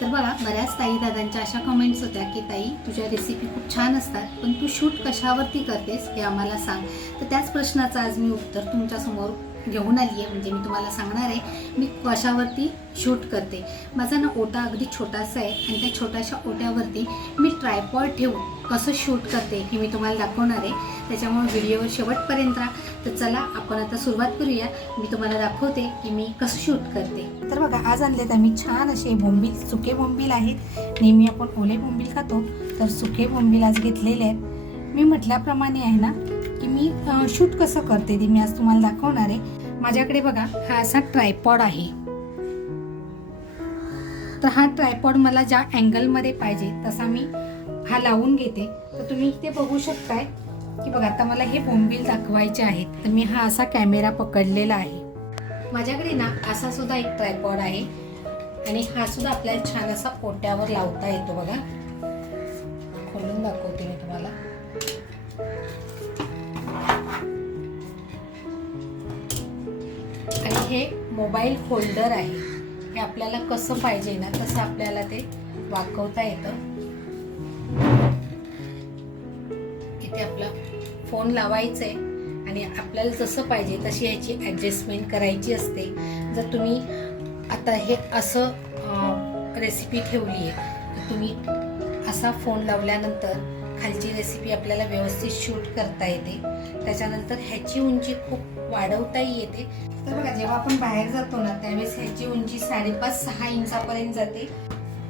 तर बघा बऱ्याच ताई दादांच्या अशा कमेंट्स होत्या की ताई तुझ्या रेसिपी खूप छान असतात पण तू शूट कशावरती करतेस हे आम्हाला सांग. तर त्याच प्रश्नाचं आज मी उत्तर तुमच्यासमोर घेऊन आली आहे म्हणजे मी तुम्हाला सांगणार आहे. मी कशावरती शूट करते. माझा ना ओटा अगदी छोटासा आहे आणि त्या छोट्याशा ओट्यावरती मी ट्रायपॉड ठेवून कसं शूट करते हे मी तुम्हाला दाखवणार आहे. त्याच्यामुळे व्हिडिओवर शेवटपर्यंत राहा. तर चला आपण आता सुरुवात करूया. मी तुम्हाला दाखवते की मी कसं शूट करते. तर बघा आज आणलेत आम्ही छान असे बोंबील सुके बोंबील आहेत. नेहमी आपण ओले बोंबील खातो. तर सुके बोंबील आज घेतलेले आहेत. मी म्हटल्याप्रमाणे आहे ना की मी शूट कसं करते ते मी आज तुम्हाला दाखवणार आहे. माझ्याकडे बघा हा असा ट्रायपॉड आहे. तर हा ट्रायपॉड मला ज्या अँगलमध्ये पाहिजे तसा मी हा लावून घेते. तर तुम्ही इथे बघू शकताय की बघा आता मला हे बोंबील दाखवायचे आहेत. तर मी हा असा कॅमेरा पकडलेला आहे. माझ्याकडे ना असा सुद्धा एक ट्रायपॉड आहे. आणि हा सुद्धा आपल्याला छान असा पोट्यावर लावता येतो बघा. खोलून दाखवते मी तुम्हाला. आणि हे मोबाईल होल्डर आहे. हे आपल्याला कसं पाहिजे ना तसं आपल्याला ते वाकवता येतं. इथे आपला फोन लावायचा आहे आणि आपल्याला जसं पाहिजे तशी याची ॲडजस्टमेंट करायची असते. जर तुम्ही आता हे असं रेसिपी ठेवली आहे तर तुम्ही असा फोन लावल्यानंतर खालची रेसिपी आपल्याला व्यवस्थित शूट करता येते. त्याच्यानंतर ह्याची उंची खूप वाढवताही येते. तर बघा जेव्हा आपण बाहेर जातो ना त्यावेळेस ह्याची उंची साडेपाच सहा इंचापर्यंत जाते.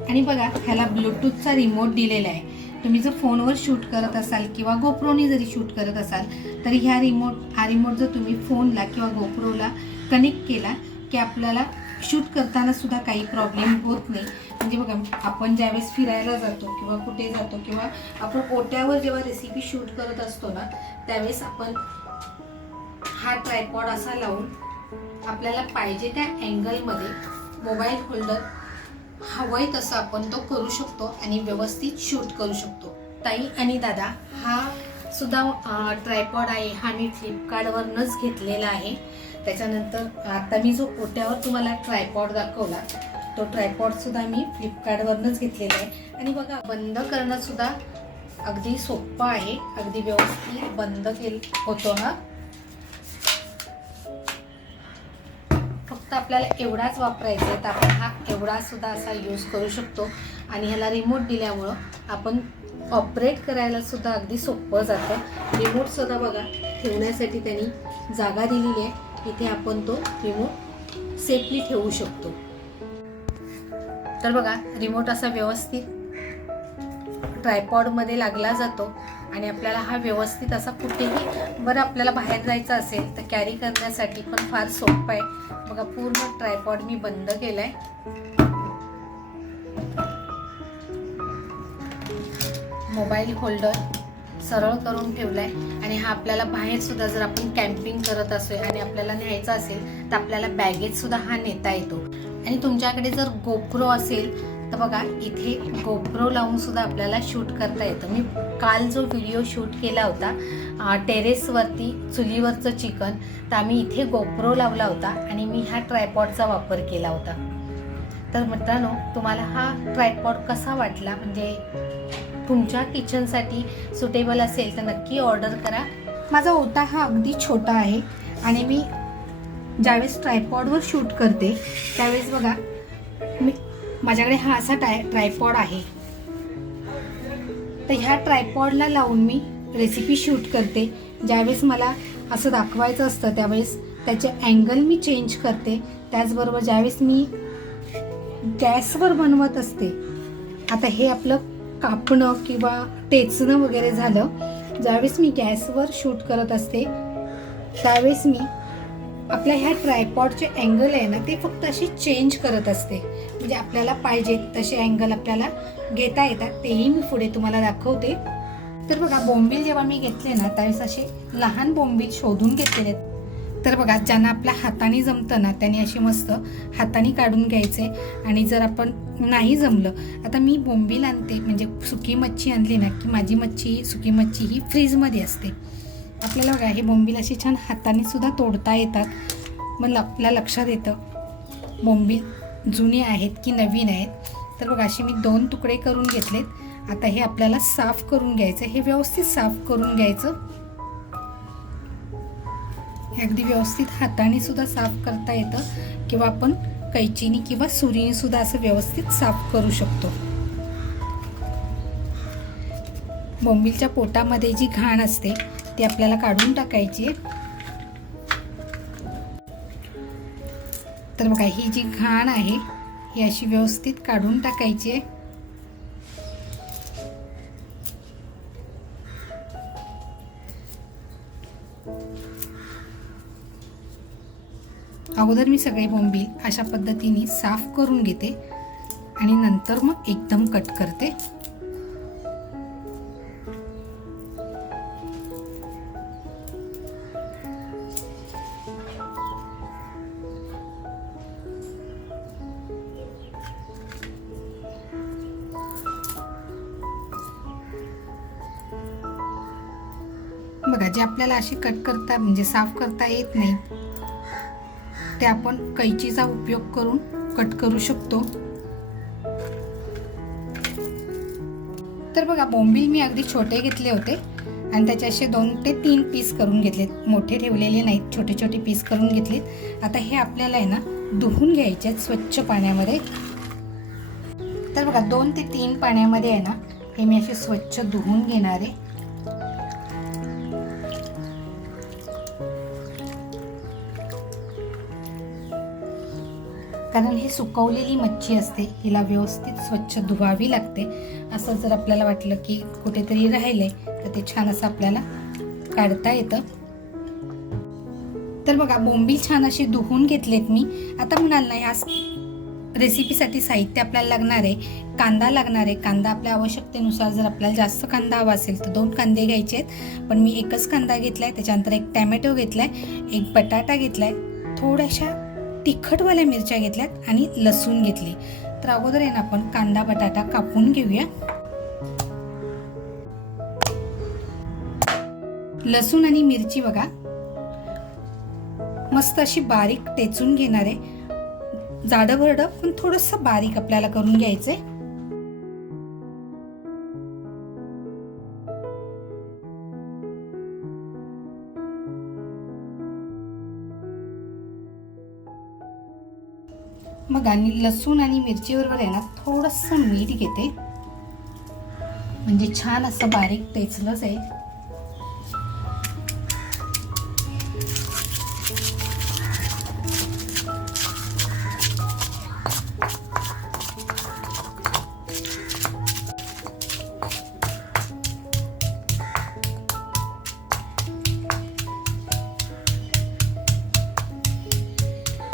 आणि बघा ह्याला ब्लूटूथचा रिमोट दिलेला आहे. तुम्ही जर फोनवर शूट करत असाल किंवा गोप्रोनी जरी शूट करत असाल तरी ह्या रिमोट हा रिमोट जर तुम्ही फोनला किंवा गोप्रोला कनेक्ट केला की आपल्याला शूट करताना सुद्धा काही प्रॉब्लेम होत नाही. म्हणजे बघा आपण ज्यावेळेस फिरायला जातो किंवा कुठे जातो किंवा आपण ओट्यावर जेव्हा रेसिपी शूट करत असतो ना त्यावेळेस आपण हा ट्रायपॉड असा लावून आपल्याला पाहिजे त्या अँगलमध्ये मोबाईल होल्डर हवंय तसं आपण तो करू शकतो आणि व्यवस्थित शूट करू शकतो. ताई आणि दादा हा सुद्धा ट्रायपॉड आहे हा मी फ्लिपकार्टवरनच घेतलेला आहे. त्याच्यानंतर आता मी जो ओट्यावर तुम्हाला ट्रायपॉड दाखवला तो ट्रायपॉडसुद्धा मी फ्लिपकार्टवरनंच घेतलेला आहे. आणि बघा बंद करणंसुद्धा अगदी सोपं आहे. अगदी व्यवस्थित बंद केल होतो हा. फक्त आपल्याला एवढाच वापरायचा आहे तर आपण हा एवढासुद्धा असा यूज करू शकतो. आणि ह्याला रिमोट दिल्यामुळं आपण ऑपरेट करायला सुद्धा अगदी सोपं जातं. रिमोटसुद्धा बघा ठेवण्यासाठी त्यांनी जागा दिलेली आहे. इथे आपण तो रिमोट सेफली ठेवू शकतो. तर बघा रिमोट असा व्यवस्थित ट्रायपॉडमध्ये लागला जातो आणि आपल्याला हा व्यवस्थित असा कुठेही बरं आपल्याला बाहेर जायचं असेल तर कॅरी करण्यासाठी पण फार सोपं आहे. बघा पूर्ण ट्रायपॉड मी बंद केलाय. मोबाईल होल्डर सरळ करून ठेवलाय आणि हा आपल्याला बाहेर सुद्धा जर आपण कॅम्पिंग करत असू आणि आपल्याला न्यायचा असेल तर आपल्याला बॅगेत सुद्धा हा नेता येतो. आणि तुमच्याकडे जर गोप्रो असेल तर बघा इथे गोप्रो लावून सुद्धा आपल्याला शूट करता येतं. मी काल जो व्हिडिओ शूट केला होता टेरेसवरती चुलीवरचं चिकन तर आम्ही इथे गोप्रो लावला होता आणि मी ह्या ट्रायपॉडचा वापर केला होता. तर मित्रांनो तुम्हाला हा ट्रायपॉड कसा वाटला? म्हणजे तुमच्या किचनसाठी सुटेबल असेल तर नक्की ऑर्डर करा. माझा ओटा हा अगदी छोटा आहे आणि मी ज्यावेळेस ट्रायपॉडवर शूट करते त्यावेळेस बघा मी माझ्याकडे हा असा ट्राय ट्रायपॉड आहे. तर ह्या ट्रायपॉडला लावून मी रेसिपी शूट करते. ज्यावेळेस मला असं दाखवायचं असतं त्यावेळेस त्याचे अँगल मी चेंज करते. त्याचबरोबर ज्यावेळेस मी गॅसवर बनवत असते आता हे आपलं कापणं किंवा टेचणं वगैरे झालं. ज्यावेळेस मी गॅसवर शूट करत असते त्यावेळेस मी आपल्या ह्या ट्रायपॉडचे अँगल आहे ना ते फक्त असे चेंज करत असते. म्हणजे आपल्याला पाहिजे तसे अँगल आपल्याला घेता येतात. तेही मी पुढे तुम्हाला दाखवते. तर बघा बोंबील जेव्हा मी घेतले ना त्यावेळेस असे लहान बोंबील शोधून घेतलेले आहेत. तर बघा ज्यांना आपल्या हाताने जमतं ना त्याने असे मस्त हाताने काढून घ्यायचे. आणि जर आपण नाही जमलं आता मी बोंबील आणते. म्हणजे सुकी मच्छी आणली ना की माझी मच्छी सुकी मच्छी ही फ्रीजमध्ये असते. आपल्याला बघा हे बोंबील अशी छान हाताने सुद्धा तोडता येतात. मग आपल्या लक्षात येतं बोंबील जुने आहेत की नवीन आहेत? तर बघा असे मी दोन तुकडे करून घेतलेत. आता हे आपल्याला साफ करून घ्यायचं. हे व्यवस्थित साफ करून घ्यायचं. हे अगदी व्यवस्थित हाताने सुद्धा साफ करता येतं किंवा आपण कैचीनी किंवा सुरीने सुद्धा असं व्यवस्थित साफ करू शकतो. बोंबीलच्या पोटामध्ये जी घाण असते ती आपल्याला काढून टाकायची. तर बघा ही जी घाण आहे ही अशी व्यवस्थित काढून टाकायची आहे. अगोदर मी सगळे बोंबील अशा पद्धतीने साफ करून घेते आणि नंतर मग एकदम कट करते. आपल्याला असे कट करता म्हणजे साफ करता येत नाही. ते आपण कैचीचा उपयोग करून कट करू शकतो. तर बघा बोंबील मी अगदी छोटे घेतले होते. आणि त्याचे असे दोन ते तीन पीस करून घेतलेत. मोठे ठेवलेले नाहीत छोटे छोटे पीस करून घेतलेत. आता हे आपल्याला आहे ना धुवून घ्यायचे आहेत स्वच्छ पाण्यामध्ये. तर बघा दोन ते तीन पाण्यामध्ये आहे ना हे मी असे स्वच्छ धुवून घेणार आहे. कारण ही सुकवलेली मच्छी असते हिला व्यवस्थित स्वच्छ धुवावी लागते. असं जर आपल्याला वाटलं की कुठेतरी राहिले तर ते छान असं आपल्याला काढता येतं. तर बघा बोंबील छान अशी धुवून घेतलेत मी. आता म्हणाल ना ह्या रेसिपीसाठी साहित्य आपल्याला लागणार आहे कांदा लागणार आहे. कांदा आपल्या आवश्यकतेनुसार जर आपल्याला जास्त कांदा हवा असेल तर दोन कांदे घ्यायचे आहेत. पण मी एकच कांदा घेतला आहे त्याच्यानंतर एक टॅमॅटो घेतला आहे एक बटाटा घेतला आहे थोड्याशा तिखटवाल्या मिरच्या घेतल्यात आणि लसूण घेतली. तर अगोदर आहे ना आपण कांदा बटाटा कापून घेऊया. लसूण आणि मिरची बघा. मस्त अशी बारीक टेचून घेणार आहे. जाडं भरडं पण थोडंसं बारीक आपल्याला करून घ्यायचं आहे मग मी लसूण आणि मिरचीबरोबर आहे ना थोडंसं मीठ घेते. म्हणजे छान असं बारीक टेचलंच आहे.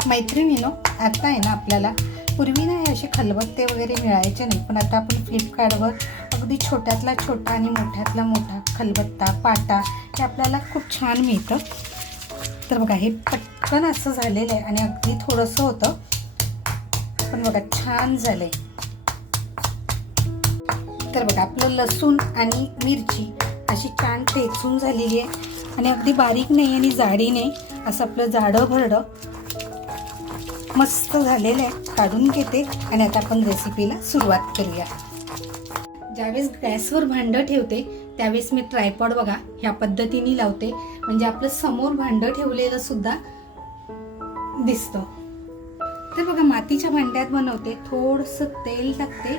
मैत्रिणीनो आता आहे ना आपल्याला पूर्वी नाही असे खलबत्ते वगैरे मिळायचे नाही पण आता आपण फ्लिपकार्टवर अगदी छोट्यातला छोटा आणि मोठ्यातला मोठा खलबत्ता पाटा हे आपल्याला खूप छान मिळतं. तर बघा हे पटकन असं झालेलं आहे आणि अगदी थोडंसं होतं. पण बघा छान झालं आहे तर बघा आपलं लसूण आणि मिरची अशी छान ठेचून झालेली आहे. आणि अगदी बारीक नाही आणि जाडी नाही असं आपलं जाडं भरडं मस्त झालेलं आहे. काढून घेते आणि आता आपण रेसिपीला सुरुवात करूया. ज्यावेळेस गॅसवर भांडं ठेवते त्यावेळेस मी ट्रायपॉड बघा ह्या पद्धतीने लावते. म्हणजे आपलं समोर भांडं ठेवलेलं सुद्धा दिसतं. तर बघा मातीच्या भांड्यात बनवते. थोडस तेल टाकते.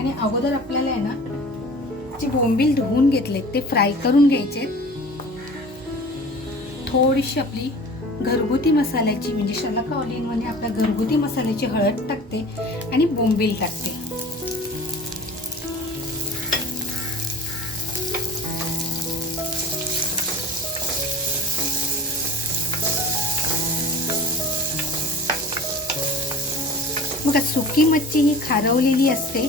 आणि अगोदर आपल्याला आहे ना जे बोंबील धुवून घेतले ते फ्राय करून घ्यायचे थोडीशी आपली घरगुती मसाल्याची म्हणजे शलाका ऑलिनमध्ये आपल्या घरगुती मसाल्याची हळद टाकते आणि बोंबील टाकते. बघा सुकी मच्छी ही खारवलेली असते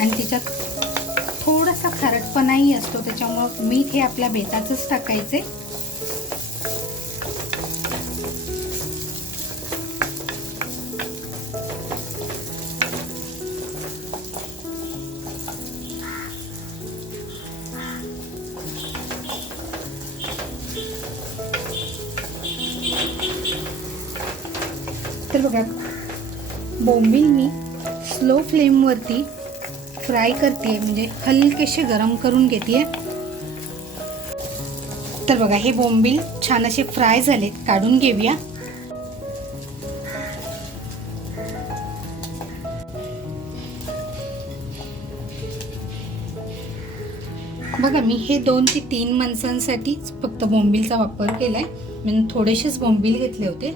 आणि त्याच्यात थोडासा खारटपणाही असतो त्याच्यामुळं मीठ हे आपल्या बेताचंच टाकायचे. बघा. बोंबील मी स्लो फ्लेमवरती फ्राय करते म्हणजे हलकेसे गरम करून घेते तर बघा हे बोंबील छान असे फ्राय झालेत. काढून घेऊया. बघा मी हे दोन ते तीन माणसांसाठीच फक्त बोंबीलचा वापर केलाय. मी थोडेसेच बोंबील घेतले होते.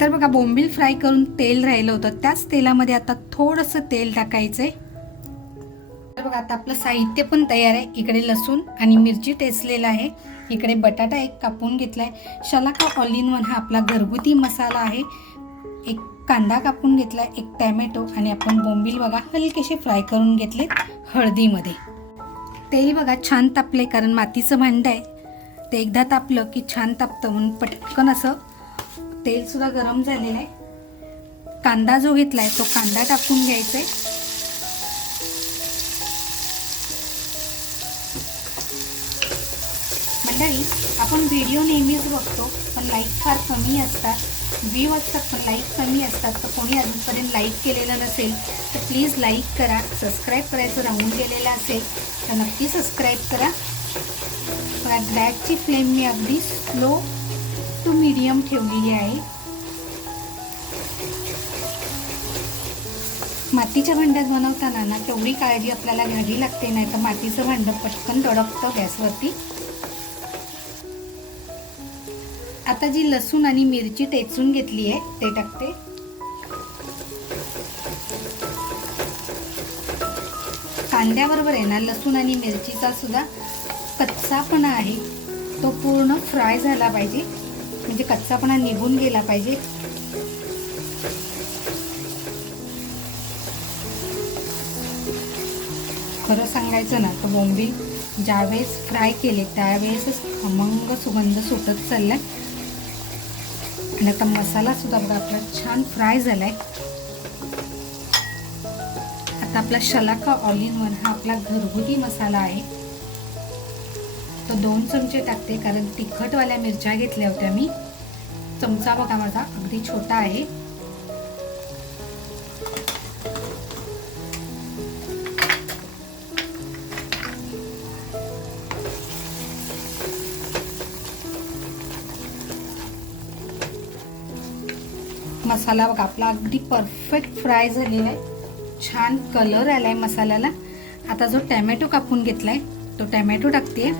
तर बघा बोंबील फ्राय करून तेल राहिलं होतं. त्याच तेलामध्ये आता थोडंसं तेल टाकायचंय. तर बघा आता आपलं साहित्य पण तयार आहे. इकडे लसूण आणि मिरची टेचलेलं आहे. इकडे बटाटा एक कापून घेतलाय. शलाका ऑल इन वन हा आपला घरगुती मसाला आहे. एक कांदा कापून घेतलाय एक टॅमॅटो आणि आपण बोंबील बघा हलकेसे फ्राय करून घेतले हळदीमध्ये. तेल बघा छान तापले कारण मातीचं भांडं आहे. ते एकदा तापलं की छान तापतं म्हणून पटकन असं तेल सुद्धा गरम झालेलं आहे. कांदा जो घेतलाय तो कांदा टाकून घ्यायचा आहे मंडळी आपण व्हिडिओ नेहमीच बघतो पण लाईक फार कमी असतात. व्ह्यू असतात पण लाईक कमी असतात. तर कोणी अजूनपर्यंत लाईक केलेलं नसेल तर प्लीज लाईक करा. सबस्क्राईब करायचं राहून गेलेलं असेल तर नक्की सबस्क्राईब करा. बघा गॅसची फ्लेम मी अगदी स्लो टू मीडियम ठेवलेली आहे. मातीच्या भांड्यात बनवताना ना तेवढी काळजी आपल्याला घ्यावी लागते नाही तर मातीचं भांडं पटकन तडकतं गॅसवरती. आता जी लसूण आणि मिरची टेचून घेतली आहे ते टाकते. कांद्याबरोबर आहे ना लसूण आणि मिरचीचा सुद्धा कच्चापणा आहे. तो पूर्ण फ्राय झाला पाहिजे. म्हणजे कच्चापणा निघून गेला पाहिजे. खरं सांगायचं ना तर बोंबील ज्यावेळेस फ्राय केले त्यावेळेसच खमंग सुगंध सुटत चाललाय. आणि आता मसाला सुद्धा बघा आपला छान फ्राय झालाय. आता आपला शलाका ऑल इन वन हा आपला घरगुती मसाला आहे. तो दोन चमचे टाकते कारण तिखटवाल्या मिरच्या घेतल्या होत्या मी. चमचा बघा माझा अगदी छोटा आहे. मसाला बघा आपला अगदी परफेक्ट फ्राय झालेला आहे. छान कलर आलाय मसाल्याला. आता जो टॅमॅटो कापून घेतलाय तो टॅमॅटो टाकते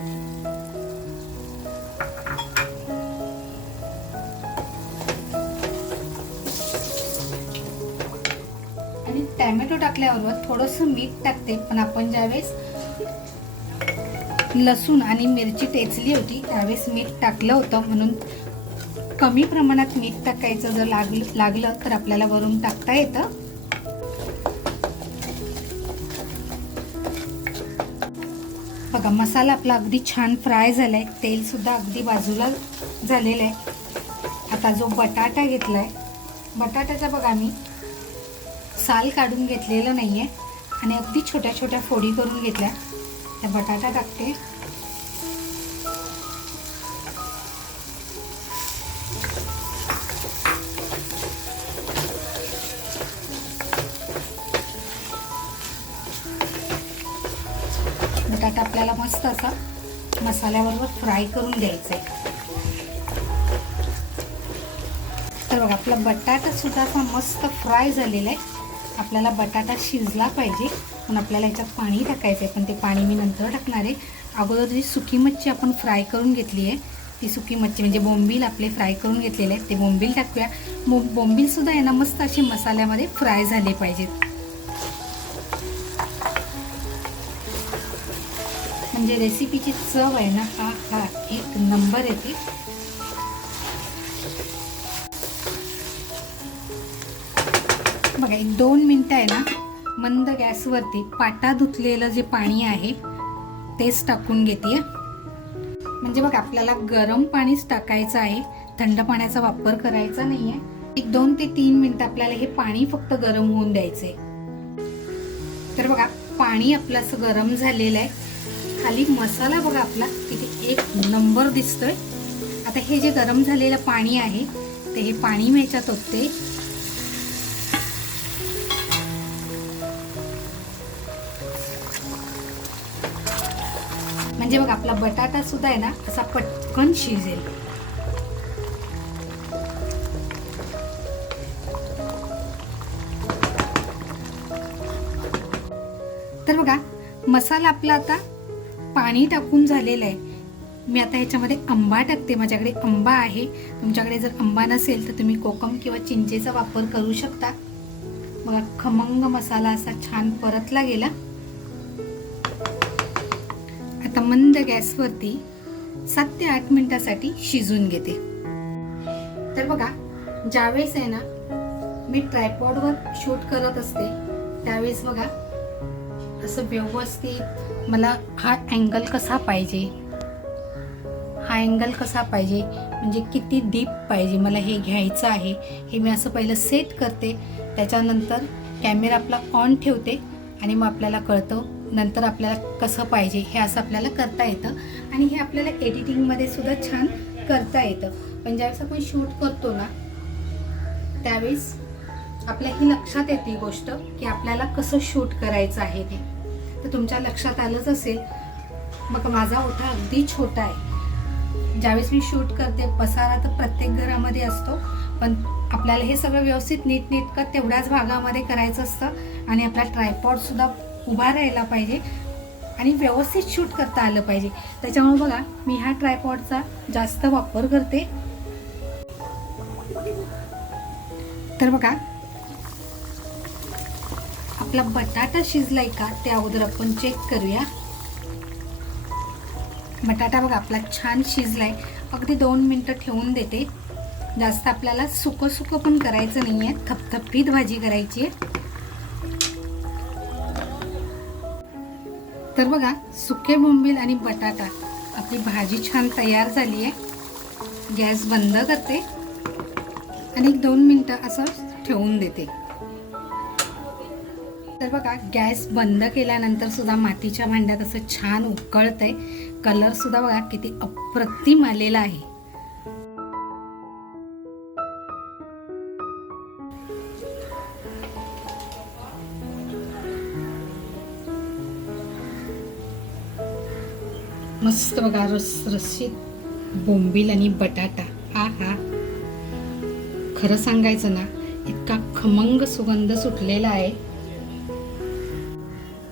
टोमॅटो टाकल्याबरोबर थोडंसं मीठ टाकते. पण आपण ज्यावेळेस लसूण आणि मिरची टेचली होती त्यावेळेस मीठ टाकलं होतं. म्हणून कमी प्रमाणात मीठ टाकायचं जर लागलं लागलं तर आपल्याला वरून टाकता येतं. बघा मसाला आपला अगदी छान फ्राय झालाय. तेल सुद्धा अगदी बाजूला झालेलं आहे. आता जो बटाटा घेतलाय बटाट्याचा बघा मी. साल काढून घेतलेलं नाही आहे आणि अगदी छोट्या छोट्या फोडी करून घेतल्या. त्या बटाटा टाकते. बटाटा आपल्याला मस्त असा मसाल्याबरोबर फ्राय करून द्यायचा आहे तर बघा आपला बटाटा सुद्धा असा मस्त फ्राय झालेला आहे आपल्याला बटाटा शिजला पाहिजे. पण आपल्याला ह्याच्यात पाणी टाकायचं आहे. पण ते पाणी मी नंतर टाकणार आहे. अगोदर जी सुकी मच्छी आपण फ्राय करून घेतली आहे ती सुकी मच्छी म्हणजे बोंबील आपले फ्राय करून घेतलेले आहेत ते बोंबील टाकूया. मो बोंबीलसुद्धा यांना आहे ना मस्त असे मसाल्यामध्ये फ्राय झाले पाहिजेत. म्हणजे रेसिपीची चव आहे ना हा हा एक नंबर येते बघा एक दोन मिनटं आहे ना मंद गॅसवरती पाटा धुतलेलं जे पाणी आहे तेच टाकून घेते म्हणजे बघ आपल्याला गरम पाणीच टाकायचं आहे थंड पाण्याचा वापर करायचा नाही आहे एक दोन ते तीन मिनिटं आपल्याला हे पाणी फक्त गरम होऊन द्यायचंय. तर बघा पाणी आपलं असं गरम झालेलं आहे. खाली मसाला बघा आपला तिथे एक नंबर दिसतोय. आता हे जे गरम झालेलं पाणी आहे ते हे पाणी मी ह्याच्यात ओतते. म्हणजे बघ आपला बटाटा सुद्धा आहे ना असा पटकन शिजेल. तर बघा मसाला आपला आता पाणी टाकून झालेला आहे. मी आता ह्याच्यामध्ये आंबा टाकते. माझ्याकडे आंबा आहे. तुमच्याकडे जर आंबा नसेल तर तुम्ही कोकम किंवा चिंचेचा वापर करू शकता. बघा खमंग मसाला असा छान परतला गेला. मंद गॅसवरती सात ते आठ मिनिटासाठी शिजून घेते. तर बघा ज्यावेळेस आहे ना मी ट्रायपॉडवर शूट करत असते त्यावेळेस बघा असं व्यवस्थित मला हा अँगल कसा पाहिजे? हा अँगल कसा पाहिजे? म्हणजे किती डीप पाहिजे? मला हे घ्यायचं आहे. हे मी असं पहिलं सेट करते त्याच्यानंतर कॅमेरा आपला ऑन ठेवते आणि मग आपल्याला कळतं नंतर आपल्याला कसं पाहिजे हे असं आपल्याला करता येतं. आणि हे आपल्याला एडिटिंगमध्ये सुद्धा छान करता येतं. पण ज्यावेळेस आपण शूट करतो ना त्यावेळेस आपल्या ही लक्षात येते गोष्ट की आपल्याला कसं शूट करायचं आहे ते. तर तुमच्या लक्षात आलंच असेल. मग माझा ओठा अगदी छोटा आहे. ज्यावेळेस मी शूट करते पसारा तर प्रत्येक घरामध्ये असतो पण आपल्याला हे सगळं व्यवस्थित नीटनेटकं तेवढ्याच भागामध्ये करायचं असतं. आणि आपला ट्रायपॉडसुद्धा उभा राहायला पाहिजे आणि व्यवस्थित शूट करता आलं पाहिजे. त्याच्यामुळे बघा मी ह्या ट्रायपॉडचा जास्त वापर करते. तर बघा आपला बटाटा शिजलाय का ते अगोदर आपण चेक करूया. बटाटा बघा आपला छान शिजलाय. अगदी दोन मिनटं ठेवून देते. जास्त आपल्याला सुकं सुकं पण करायचं नाही आहे थपथपीत भाजी करायची आहे. तर बघा सुके बोंबील आणि बटाटा. आपली भाजी छान तयार झाली आहे. गॅस बंद करते. आणि एक दोन मिनटं असं ठेवून देते. तर बघा गॅस बंद केल्यानंतर सुद्धा मातीच्या भांड्यात असं छान उकळतं आहे कलरसुद्धा बघा किती अप्रतिम आलेला आहे. मस्त बघा रस रस्सीत बोंबील आणि बटाटा. हा हा. खरं सांगायचं ना इतका खमंग सुगंध सुटलेला आहे.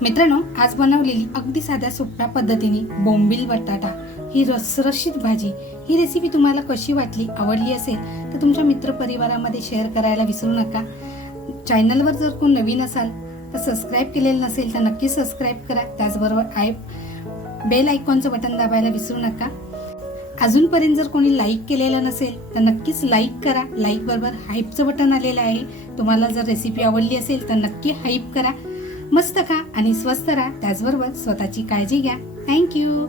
मित्रांनो आज बनवलेली अगदी साध्या सोप्या पद्धतीने बोंबील बटाटा ही रसरशीत भाजी ही रेसिपी तुम्हाला कशी वाटली आवडली असेल तर तुमच्या मित्रपरिवारामध्ये शेअर करायला विसरू नका. चॅनलवर जर कोण नवीन असाल तर सबस्क्राईब केलेलं नसेल तर नक्की सबस्क्राईब करा. त्याचबरोबर आय बेल आयकॉनचं बटन दाबायला विसरू नका. अजूनपर्यंत जर कोणी लाईक केलेलं नसेल तर नक्कीच लाईक करा. लाईक बरोबर हाईपचं बटन आलेलं आहे. तुम्हाला जर रेसिपी आवडली असेल तर नक्की हाईप करा. मस्त खा आणि स्वस्त राहा. त्याचबरोबर स्वतःची काळजी घ्या. थँक्यू